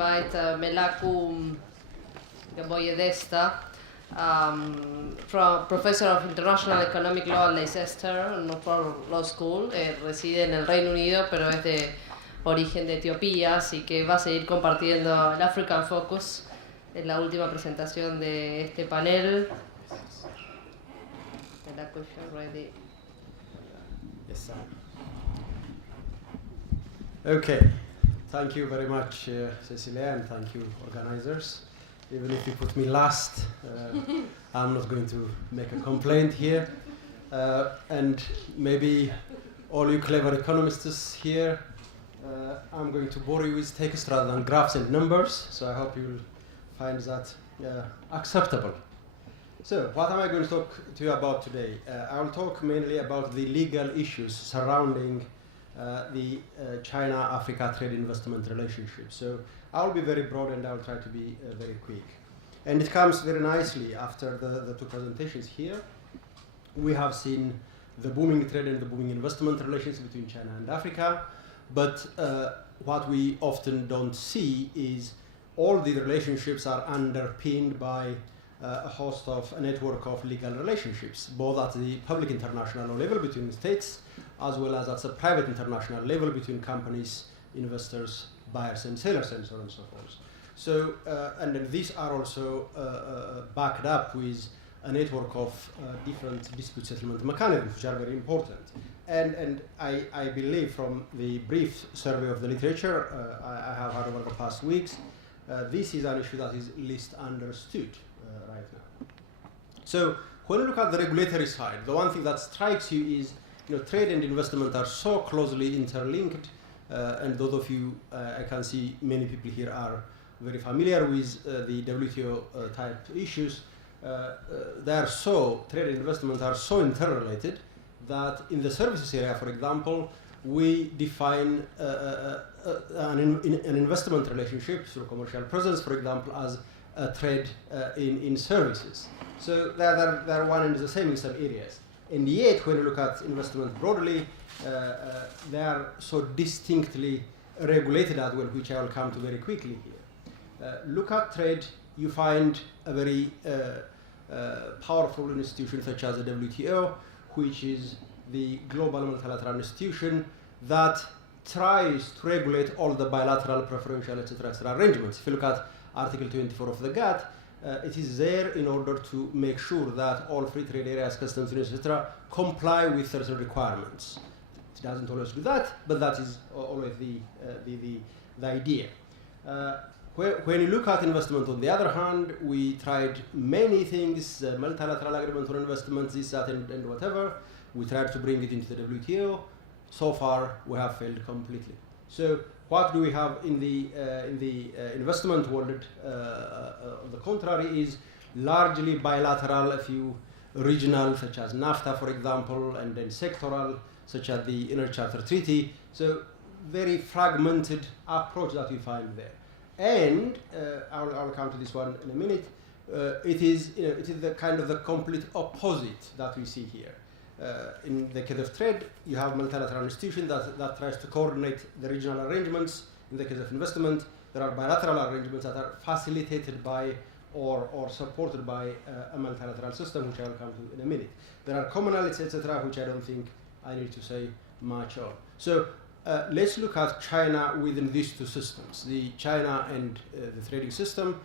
invite Melaku Gaboye Desta, Professor of International Economic Law at Leicester Law School. Reside en el Reino Unido, pero es de origen de Etiopía, así que va a seguir compartiendo el African Focus en la última presentación de este panel. Melaku, if you're ready. Yes, sir. Okay, thank you very much, Cecilia, and thank you, organizers. Even if you put me last, I'm not going to make a complaint here. And maybe all you clever economists here, I'm going to bore you with text rather than graphs and numbers, so I hope you'll find that acceptable. So, what am I going to talk to you about today? I will talk mainly about the legal issues surrounding the China-Africa trade investment relationship. So I'll be very broad and I'll try to be very quick. And it comes very nicely after the two presentations here. We have seen the booming trade and the booming investment relations between China and Africa, but what we often don't see is all the relationships are underpinned by a network of legal relationships, both at the public international level between states, as well as at the private international level between companies, investors, buyers and sellers, and so on and so forth. So, and then these are also backed up with a network of different dispute settlement mechanisms, which are very important. And I believe from the brief survey of the literature I have had over the past weeks, this is an issue that is least understood right now. So when we look at the regulatory side, the one thing that strikes you is, trade and investment are so closely interlinked, and those of you, I can see many people here are very familiar with the WTO type issues. Trade and investment are so interrelated that in the services area, for example, we define an investment relationship through commercial presence, for example, as a trade in services. So they're one and the same in some areas. And yet, when you look at investment broadly, they are so distinctly regulated as well, which I will come to very quickly here. Look at trade, you find a very powerful institution such as the WTO, which is the global multilateral institution that tries to regulate all the bilateral, preferential, etc. arrangements. If you look at Article 24 of the GATT, it is there in order to make sure that all free trade areas, customs unions, etc., comply with certain requirements. It doesn't always do that, but that is always the idea. When you look at investment, on the other hand, we tried many things, multilateral agreement on investment, this, that, and whatever. We tried to bring it into the WTO. So far, we have failed completely. So what do we have in the investment world? On the contrary, is largely bilateral, a few regional, such as NAFTA, for example, and then sectoral, such as the Inner Charter Treaty. So very fragmented approach that we find there. And I'll come to this one in a minute. It is the kind of the complete opposite that we see here. In the case of trade, you have multilateral institution that tries to coordinate the regional arrangements. In the case of investment, there are bilateral arrangements that are facilitated by or supported by a multilateral system, which I will come to in a minute. There are commonalities, etc., which I don't think I need to say much on. So let's look at China within these two systems, the China and the trading system,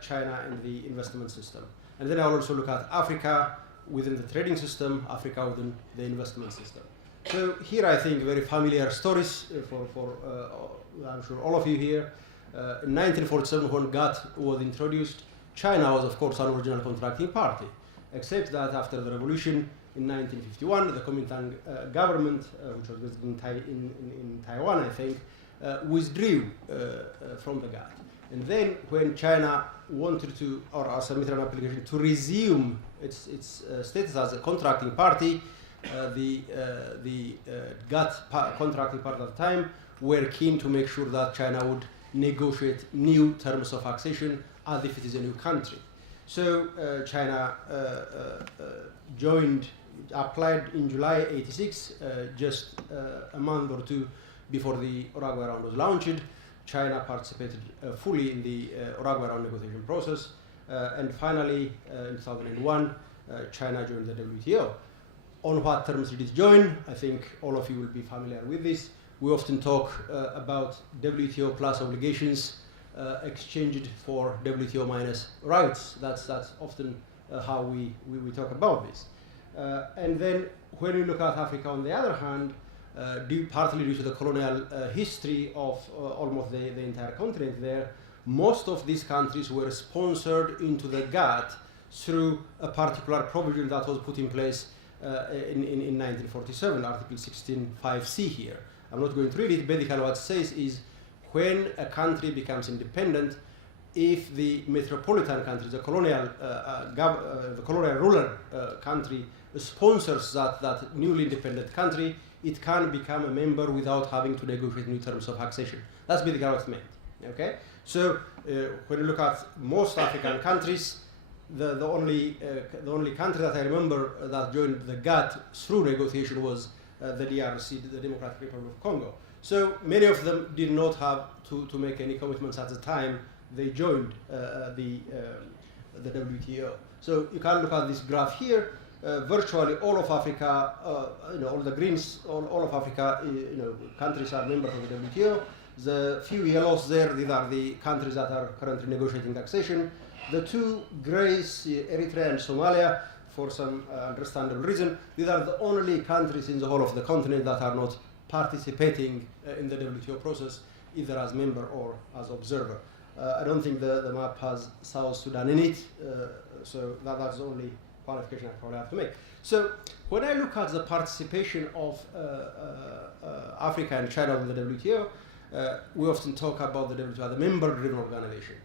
China and the investment system. And then I'll also look at Africa within the trading system, Africa within the investment system. So here I think very familiar stories for I'm sure all of you here. In 1947, when GATT was introduced, China was of course an original contracting party, except that after the revolution in 1951, the Kuomintang government, which was based in Taiwan, I think, withdrew from the GATT. And then when China wanted to, or submitted an application to resume its status as a contracting party, the GATT contracting party at the time were keen to make sure that China would negotiate new terms of accession as if it is a new country. So China applied in July '86, just a month or two before the Uruguay round was launched. China participated fully in the Uruguay round negotiation process. And finally, in 2001, China joined the WTO. On what terms did it join? I think all of you will be familiar with this. We often talk about WTO plus obligations exchanged for WTO minus rights. That's often how we talk about this. And then when we look at Africa on the other hand, partly due to the colonial history of almost the entire continent there, most of these countries were sponsored into the GATT through a particular provision that was put in place in 1947, Article 16.5c here. I'm not going to read it. Basically what it says is when a country becomes independent, if the metropolitan country, the colonial ruler country sponsors that newly independent country, it can become a member without having to negotiate new terms of accession. That's basically what it meant. Okay? So when you look at most African countries, the only country that I remember that joined the GATT through negotiation was the DRC, the Democratic Republic of Congo. So many of them did not have to make any commitments at the time they joined the WTO. So you can look at this graph here. Virtually all of Africa, all the greens, all of Africa, countries are members of the WTO. The few yellows there, these are the countries that are currently negotiating accession. The two grays, Eritrea and Somalia, for some understandable reason, these are the only countries in the whole of the continent that are not participating in the WTO process, either as member or as observer. I don't think the map has South Sudan in it, so that's the only qualification I probably have to make. So when I look at the participation of Africa and China in the WTO, we often talk about the WTO as a member-driven organization.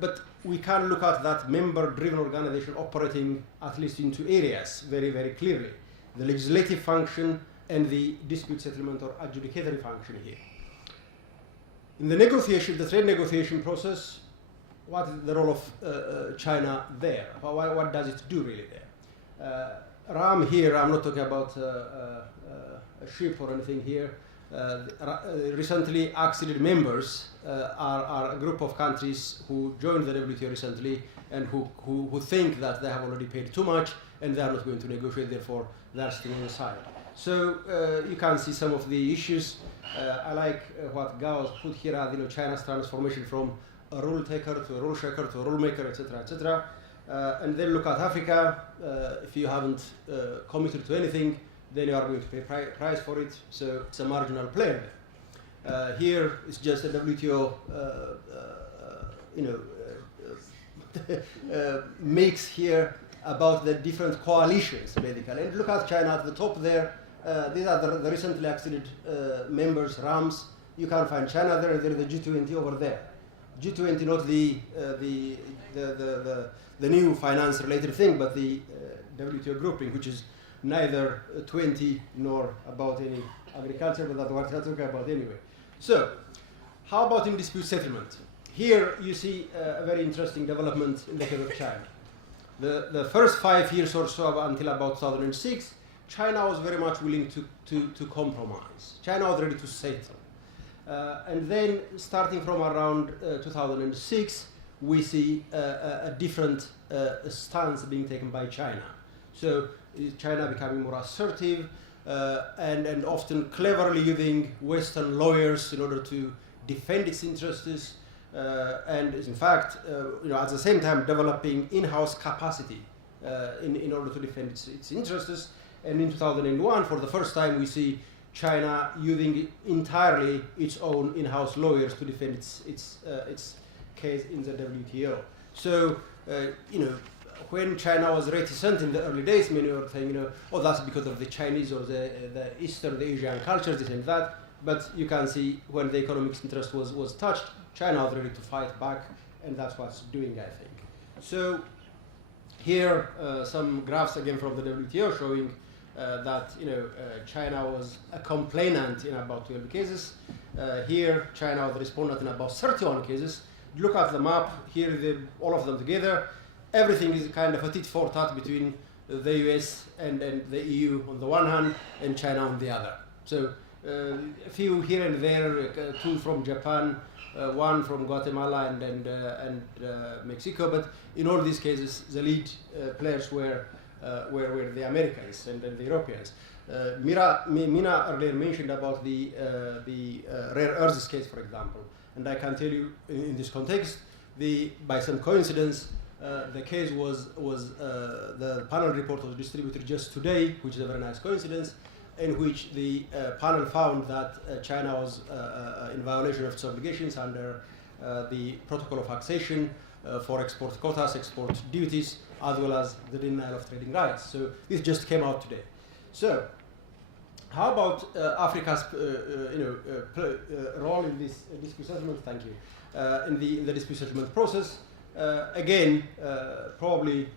But we can look at that member-driven organization operating at least in two areas very, very clearly. The legislative function and the dispute settlement or adjudicatory function here. In the negotiation, the trade negotiation process, what is the role of China there? What does it do really there? RAM here, I'm not talking about a ship or anything here. Recently acceded members are a group of countries who joined the WTO recently and who think that they have already paid too much and they are not going to negotiate, therefore they are sitting on the side. So you can see some of the issues. I like what Gao has put here as China's transformation from a rule taker to a rule shaker to a rule maker, etc., etc. And then look at Africa. If you haven't committed to anything, then you are going to pay price for it. So it's a marginal player. Here it's just a WTO, mix here about the different coalitions, basically. And look at China at the top there. These are the recently acceded members, RAMs. You can find China there, and there is the G20 over there. G20, not the new finance-related thing, but the WTO grouping, which is neither 20 nor about any agriculture, but that's what I'm talking about anyway. So, how about in dispute settlement? Here you see a very interesting development in the case of China. The first 5 years or so until about 2006, China was very much willing to compromise. China was ready to settle. And then starting from around 2006, we see a different stance being taken by China. So China becoming more assertive and often cleverly using Western lawyers in order to defend its interests, and in fact, at the same time developing in-house capacity in order to defend its interests. And in 2001, for the first time, we see China using entirely its own in-house lawyers to defend its case in the WTO. So, when China was reticent in the early days, many were saying, oh, that's because of the Chinese or the Eastern, the Asian cultures, this and that. But you can see when the economic interest was touched, China was ready to fight back, and that's what's doing, I think. So here, some graphs again from the WTO showing that China was a complainant in about 12 cases. Here, China was the respondent in about 31 cases. Look at the map here, all of them together. Everything is kind of a tit-for-tat between the US and the EU on the one hand and China on the other. So a few here and there, two from Japan, one from Guatemala and Mexico, but in all these cases the lead players were the Americans and the Europeans. Mina earlier mentioned about the rare earths case, for example, and I can tell you in this context, by some coincidence, the case was the panel report was distributed just today, which is a very nice coincidence, in which the panel found that China was in violation of its obligations under the Protocol of Accession for export quotas, export duties, as well as the denial of trading rights. So this just came out today. So how about Africa's role in this dispute settlement? Thank you. In the dispute settlement process, again, probably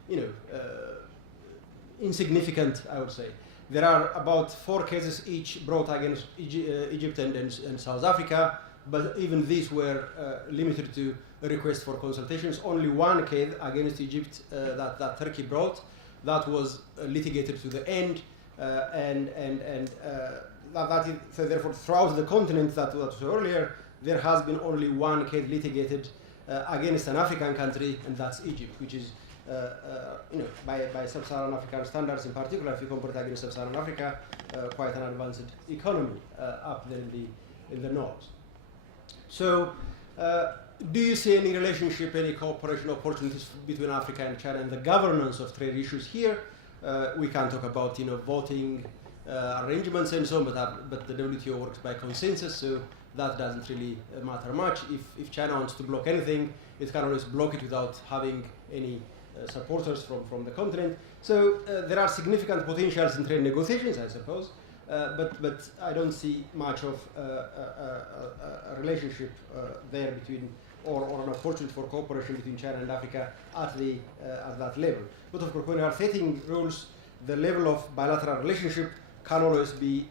insignificant, I would say. There are about 4 cases each brought against Egypt and South Africa, but even these were limited to a request for consultations. Only one case against Egypt that Turkey brought, that was litigated to the end, so therefore throughout the continent that was earlier, there has been only one case litigated against an African country, and that's Egypt, which is by sub-Saharan African standards in particular, if you compare it against sub-Saharan Africa, quite an advanced economy up there in the north. So, do you see any relationship, any cooperation opportunities between Africa and China and the governance of trade issues here? We can talk about voting arrangements and so on, but the WTO works by consensus, so that doesn't really matter much. If China wants to block anything, it can always block it without having any supporters from the continent. So there are significant potentials in trade negotiations, I suppose, but I don't see much of a relationship there between, or an opportunity for cooperation between China and Africa at that level. But of course, when we are setting rules, the level of bilateral relationship can always be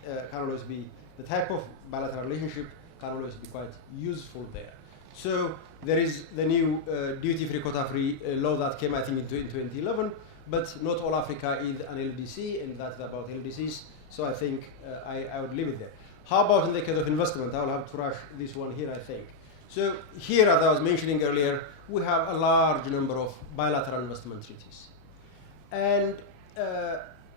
the type of bilateral relationship can always be quite useful there. So there is the new duty-free, quota-free law that came, I think, in 2011, but not all Africa is an LDC, and that's about LDCs, so I think I would leave it there. How about in the case of investment? I will have to rush this one here, I think. So here, as I was mentioning earlier, we have a large number of bilateral investment treaties. And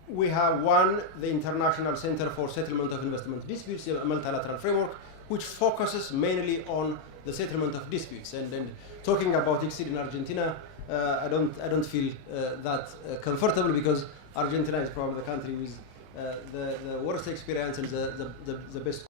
we have one, the International Center for Settlement of Investment Disputes, a multilateral framework, which focuses mainly on the settlement of disputes. And talking about it in Argentina, I don't feel that comfortable, because Argentina is probably the country with the worst experience and the best